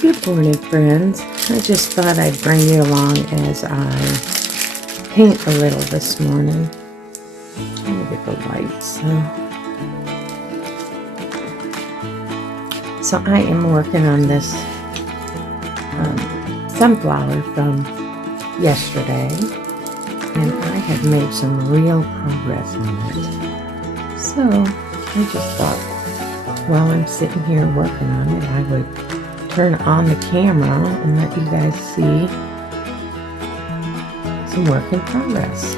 Good morning, friends. I just thought I'd bring you along as I paint a little this morning. Let me get the lights. So I am working on this sunflower from yesterday, and I have made some real progress on it. So I just thought, while I'm sitting here working on it, I would turn on the camera and let you guys see some work in progress.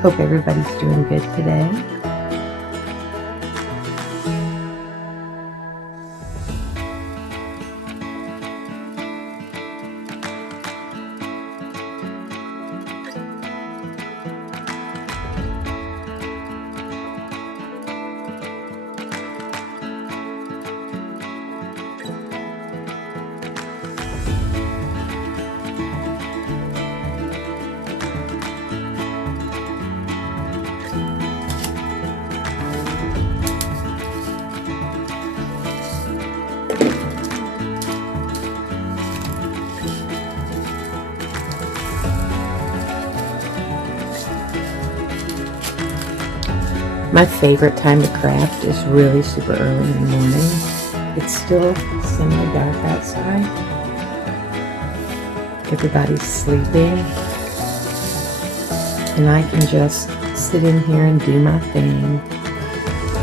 Hope everybody's doing good today. My favorite time to craft is really super early in the morning. It's still semi-dark outside. Everybody's sleeping. And I can just sit in here and do my thing.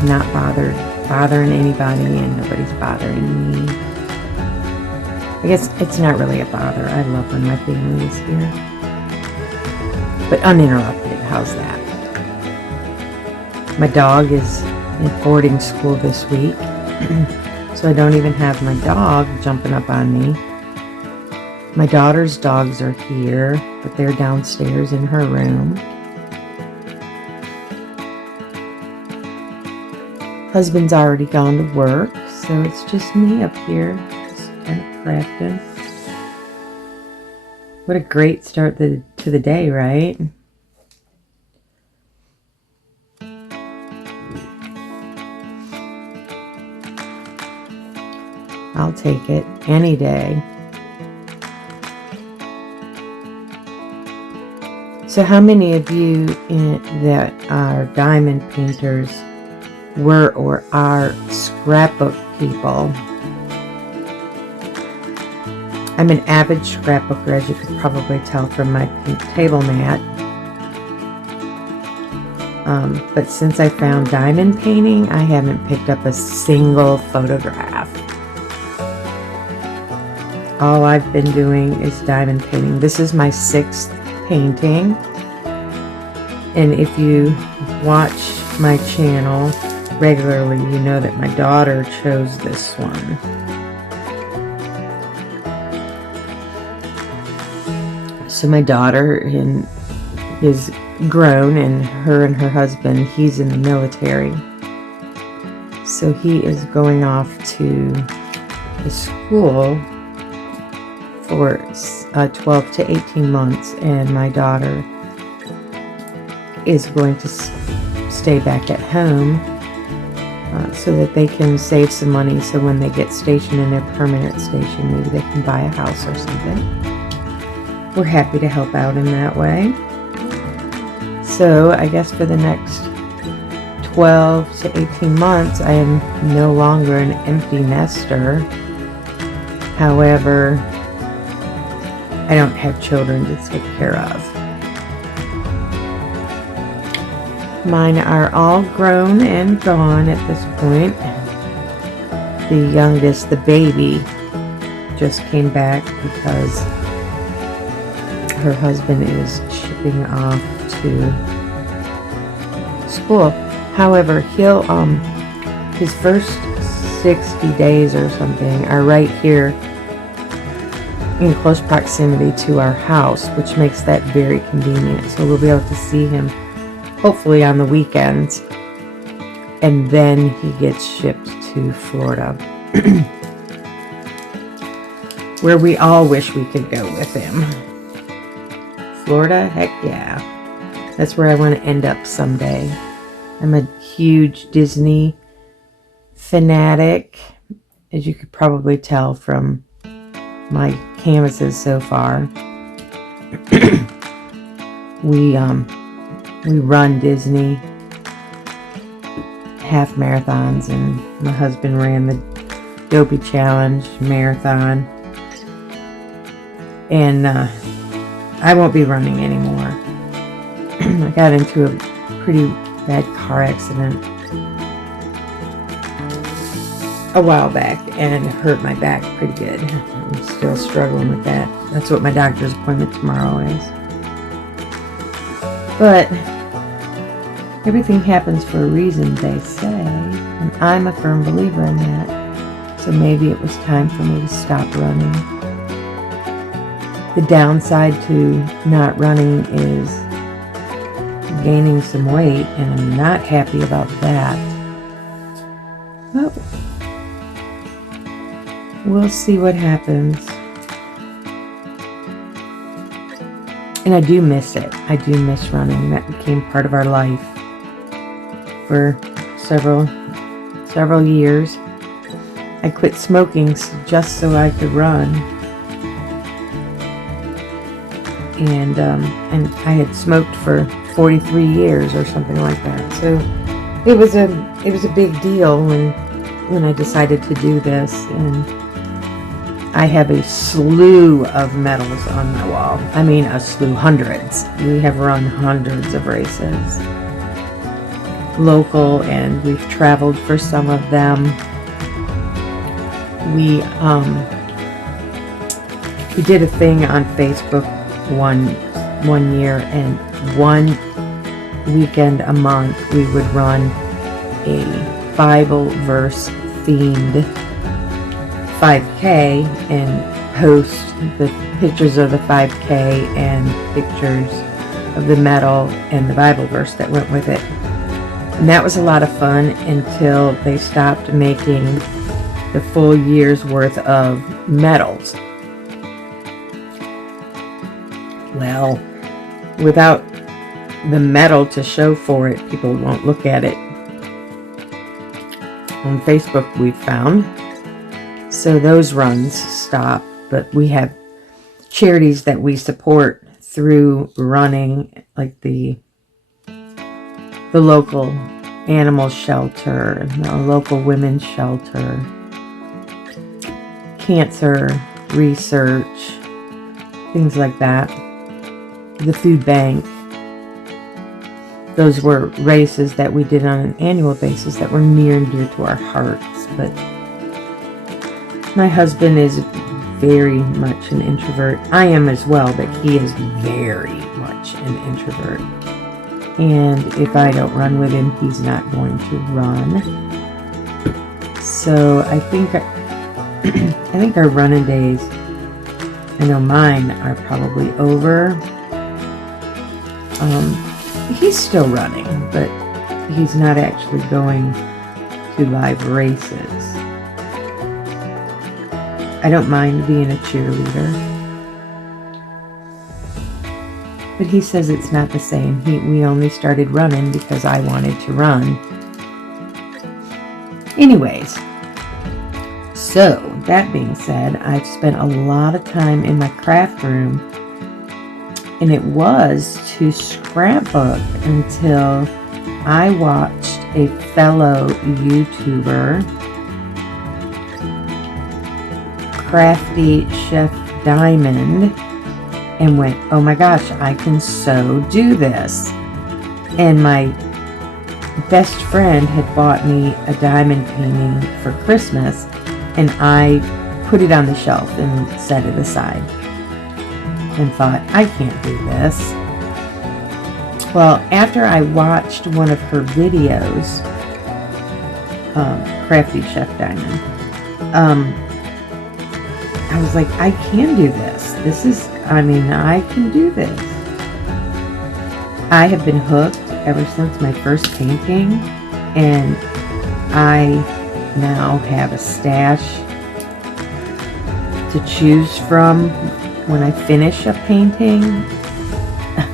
Not bothering anybody, and nobody's bothering me. I guess it's not really a bother. I love when my family is here. But uninterrupted, how's that? My dog is in boarding school this week, so I don't even have my dog jumping up on me. My daughter's dogs are here, but they're downstairs in her room. Husband's already gone to work, so it's just me up here, just kind of crafting. What a great start to the day, right? I'll take it any day. So how many of you that are diamond painters were or are scrapbook people? I'm an avid scrapbooker, as you could probably tell from my pink table mat. But since I found diamond painting, I haven't picked up a single photograph. All I've been doing is diamond painting. This is my 6th painting. And if you watch my channel regularly, you know that my daughter chose this one. So my daughter is grown, and her husband, he's in the military. So he is going off to the school for 12 to 18 months, and my daughter is going to stay back at home so that they can save some money, so when they get stationed in their permanent station, maybe they can buy a house or something. We're happy to help out in that way. So I guess for the next 12 to 18 months, I am no longer an empty nester. However, I don't have children to take care of. Mine are all grown and gone at this point. The youngest, the baby, just came back because her husband is shipping off to school. However, he'll his first 60 days or something are right here in close proximity to our house, which makes that very convenient. So we'll be able to see him hopefully on the weekends, and then he gets shipped to Florida, where we all wish we could go with him. Florida, heck yeah. That's where I want to end up someday. I'm a huge Disney fanatic, as you could probably tell from my canvases so far. We run Disney half marathons, and my husband ran the Dopey Challenge marathon, and I won't be running anymore. I got into a pretty bad car accident a while back and hurt my back pretty good. I'm still struggling with that. That's what my doctor's appointment tomorrow is. But everything happens for a reason, they say, and I'm a firm believer in that. So maybe it was time for me to stop running. The downside to not running is gaining some weight, and I'm not happy about that. But we'll see what happens. And I do miss it. I do miss running. That became part of our life for several years. I quit smoking just so I could run. And I had smoked for 43 years or something like that. So it was a big deal when I decided to do this. And I have a slew of medals on my wall. I mean, a slew, hundreds. We have run hundreds of races, local, and we've traveled for some of them. We did a thing on Facebook one year, and one weekend a month we would run a Bible verse themed 5K and post the pictures of the 5K and pictures of the medal and the Bible verse that went with it. And that was a lot of fun until they stopped making the full year's worth of medals. Well, without the medal to show for it, people won't look at it. On Facebook, we've found. So those runs stop, but we have charities that we support through running, like the local animal shelter, the local women's shelter, cancer research, things like that, the food bank. Those were races that we did on an annual basis that were near and dear to our hearts. But my husband is very much an introvert. I am as well, but he is very much an introvert. And if I don't run with him, he's not going to run. So I think our running days, I know mine are probably over. He's still running, but he's not actually going to live races. I don't mind being a cheerleader, but he says it's not the same. We only started running because I wanted to run. Anyways, so that being said, I've spent a lot of time in my craft room, and it was to scrapbook until I watched a fellow YouTuber, Crafty Chef Diamond, and went, oh my gosh, I can so do this. And my best friend had bought me a diamond painting for Christmas, and I put it on the shelf and set it aside and thought, I can't do this. Well, after I watched one of her videos, Crafty Chef Diamond, I was like, I can do this. I can do this. I have been hooked ever since my first painting, and I now have a stash to choose from when I finish a painting.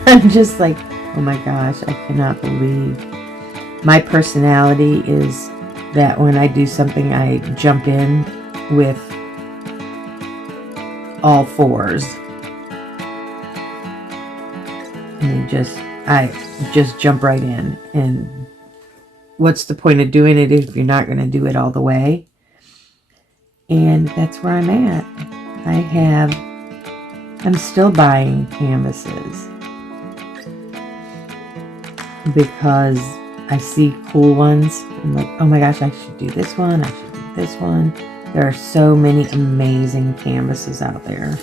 I'm just like, oh my gosh, I cannot believe. My personality is that when I do something, I jump in with all fours. And I just jump right in. And what's the point of doing it if you're not going to do it all the way? And that's where I'm at. I'm still buying canvases because I see cool ones. I'm like, oh my gosh, I should do this one. I should do this one. There are so many amazing canvases out there.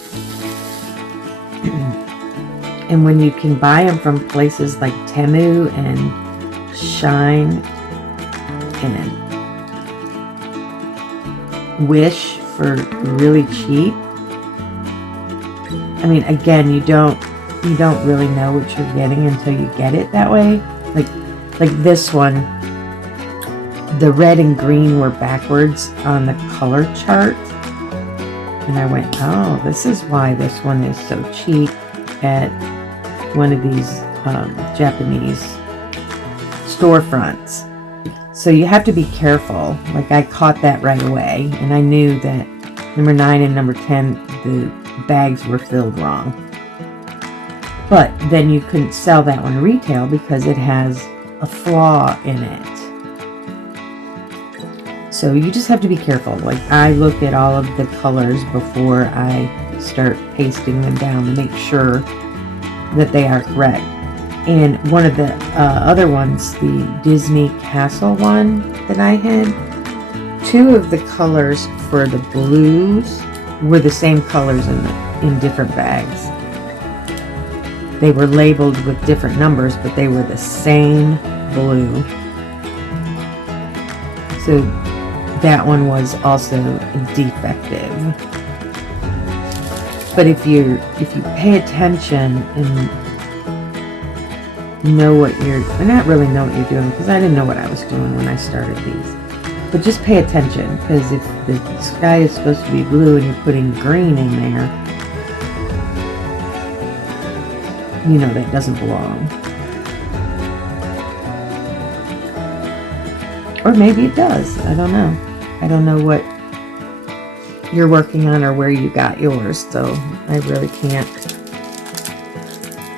And when you can buy them from places like Temu and Shine and Wish for really cheap, I mean, again, you don't really know what you're getting until you get it that way. Like this one, the red and green were backwards on the color chart. And I went, oh, this is why this one is so cheap at one of these Japanese storefronts. So you have to be careful. Like, I caught that right away, and I knew that number 9 and number 10, the bags were filled wrong. But then you couldn't sell that one retail because it has a flaw in it. So you just have to be careful. Like, I look at all of the colors before I start pasting them down to make sure that they are correct. And one of the other ones, the Disney Castle one that I had, 2 of the colors for the blues were the same colors in different bags. They were labeled with different numbers, but they were the same blue. So that one was also defective. But if you pay attention and know what not really know what you're doing, because I didn't know what I was doing when I started these, but just pay attention, because if the sky is supposed to be blue and you're putting green in there, you know that doesn't belong. Or maybe it does. I don't know. I don't know what you're working on or where you got yours, so I really can't.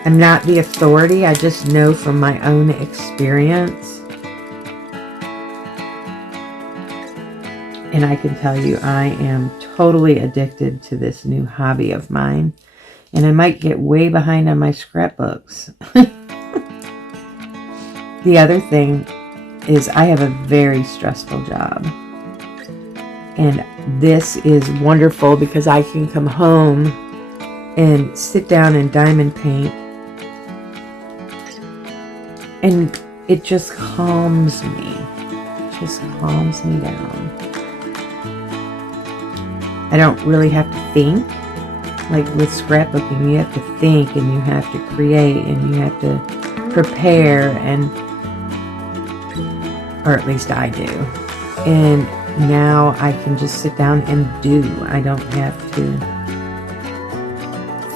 I'm not the authority. I just know from my own experience. And I can tell you, I am totally addicted to this new hobby of mine. And I might get way behind on my scrapbooks. The other thing is I have a very stressful job. And this is wonderful because I can come home and sit down and diamond paint. And it just calms me. It just calms me down. I don't really have to think. Like with scrapbooking, you have to think and you have to create and you have to prepare, or at least I do. And now I can just sit down and do. I don't have to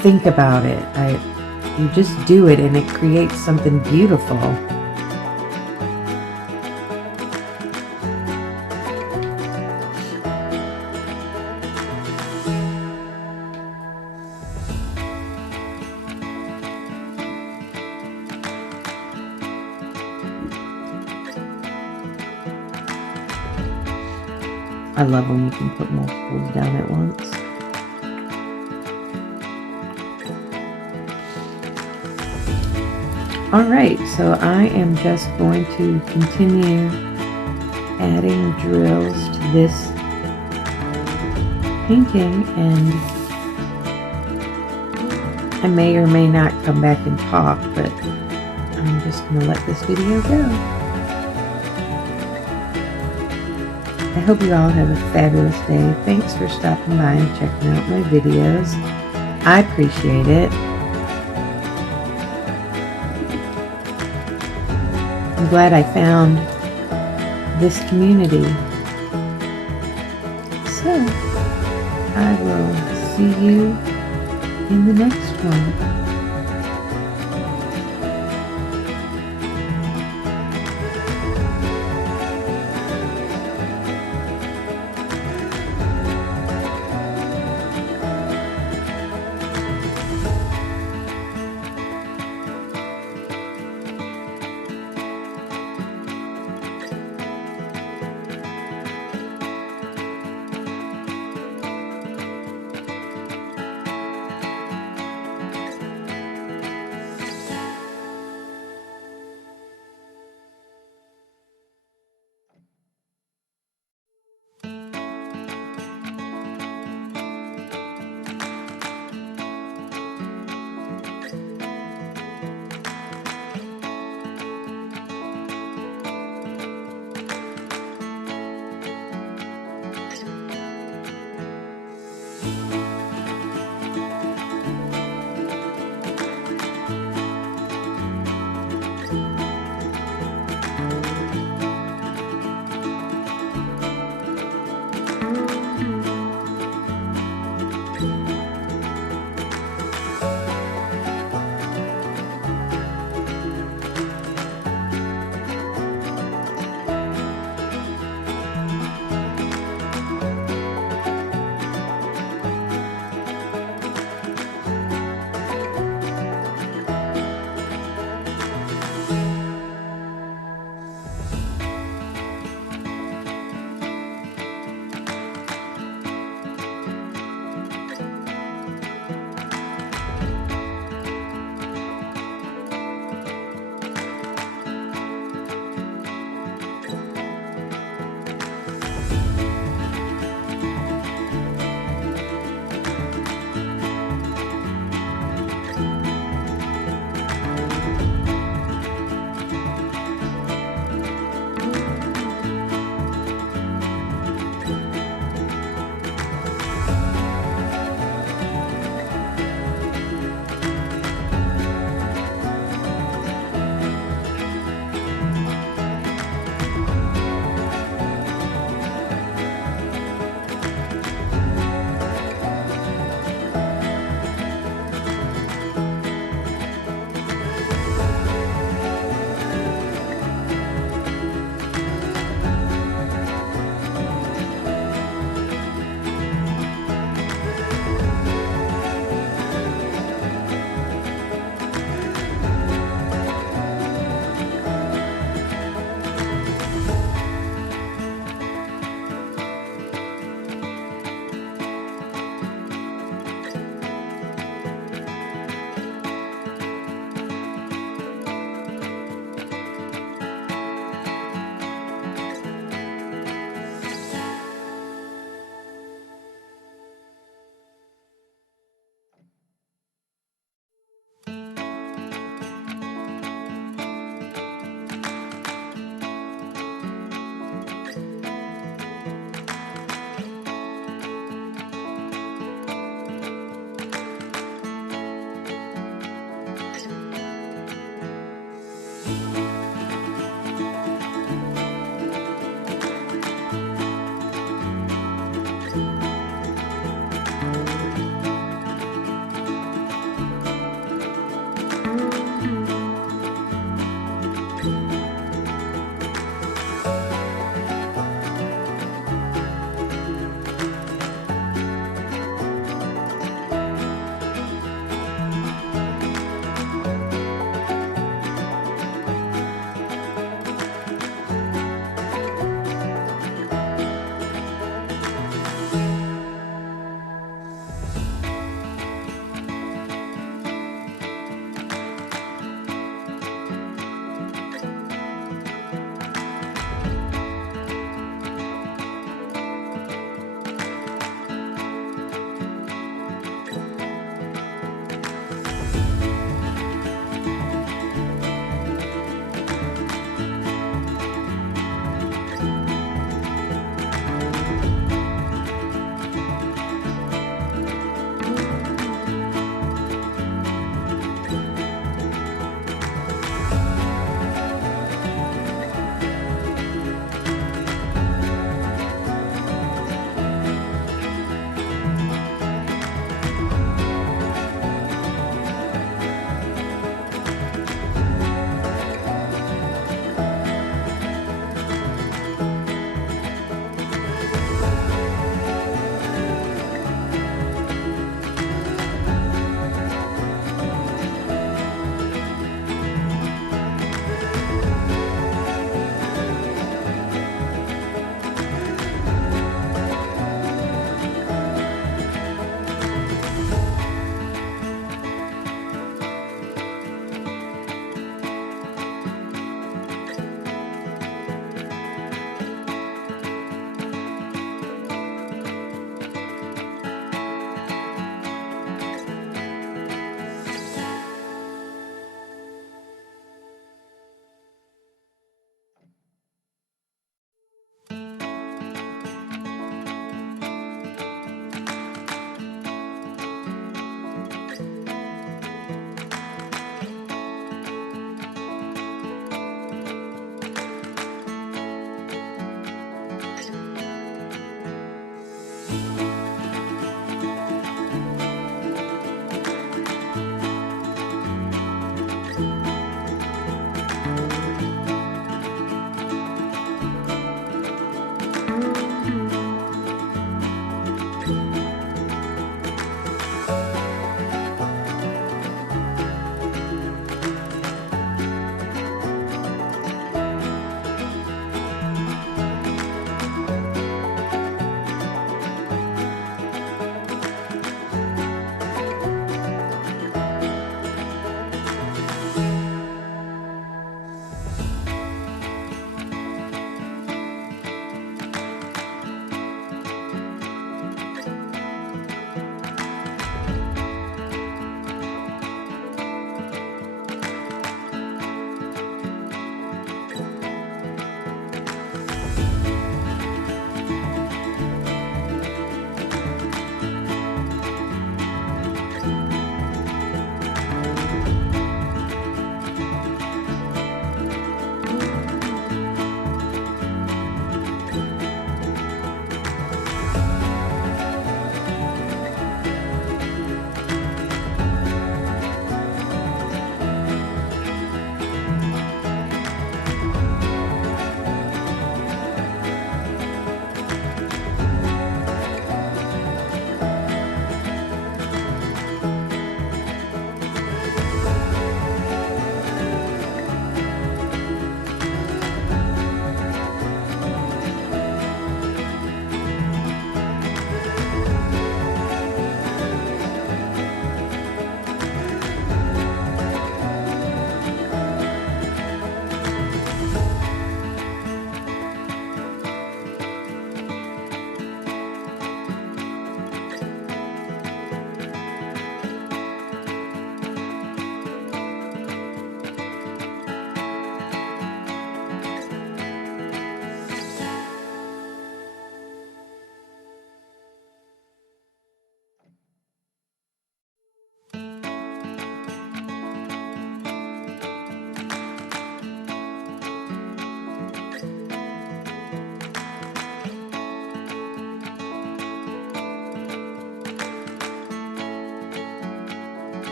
think about it. You just do it and it creates something beautiful. I love when you can put multiples down at once. Alright, so I am just going to continue adding drills to this painting, and I may or may not come back and talk, but I'm just going to let this video go. I hope you all have a fabulous day. Thanks for stopping by and checking out my videos. I appreciate it. I'm glad I found this community. So, I will see you in the next one.